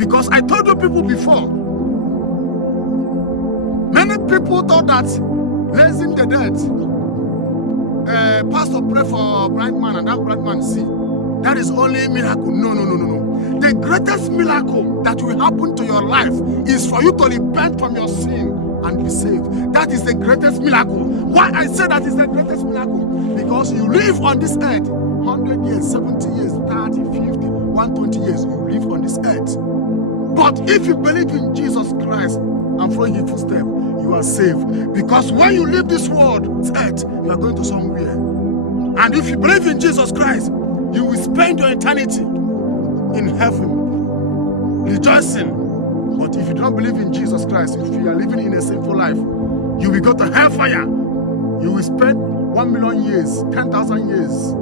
Because I told you people before, many people thought that raising the dead, pastor pray for a blind man and that blind man see. That is only a miracle. No. The greatest miracle that will happen to your life is for you to repent from your sin and be saved. That is the greatest miracle. Why I say that is the greatest miracle? Because you live on this earth 100 years, 70 years, 30, 50, 120 years. You live on this earth. But if you believe in Jesus Christ and follow his footsteps, you are saved. Because when you leave this world, this earth, you are going to somewhere. And if you believe in Jesus Christ, you will spend your eternity in heaven, rejoicing. But if you don't believe in Jesus Christ, if you are living in a sinful life, you will go to hellfire. You will spend 1 million years, 10,000 years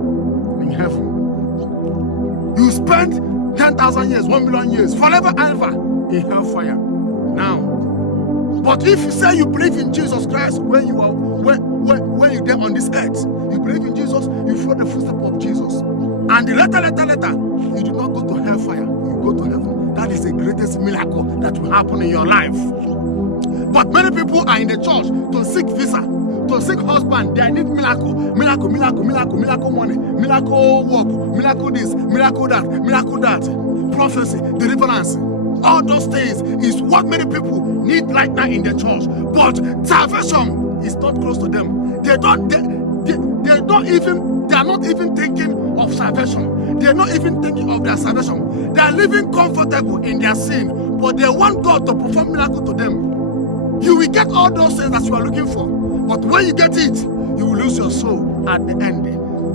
in heaven. You will spend 10,000 years, 1 million years, forever and ever in hellfire. Now, but if you say you believe in Jesus Christ when you are when you're there on this earth, you believe in Jesus, you follow the footsteps of Jesus. And the later, you do not go to hellfire, you go to heaven. That is the greatest miracle that will happen in your life. But many people are in the church to seek visa, to seek husband. They need miracle money, miracle work, miracle this, miracle that, prophecy, deliverance. All those things is what many people need right now in the church. But salvation is not close to them. They are not even thinking of salvation. They are not even thinking of their salvation. They are living comfortable in their sin, but they want God to perform miracle to them. You will get all those things that you are looking for, but when you get it, you will lose your soul at the end.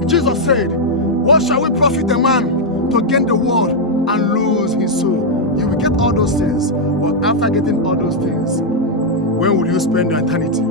Jesus said, what shall we profit a man to gain the world and lose his soul? You will get all those things, but after getting all those things, when will you spend your eternity?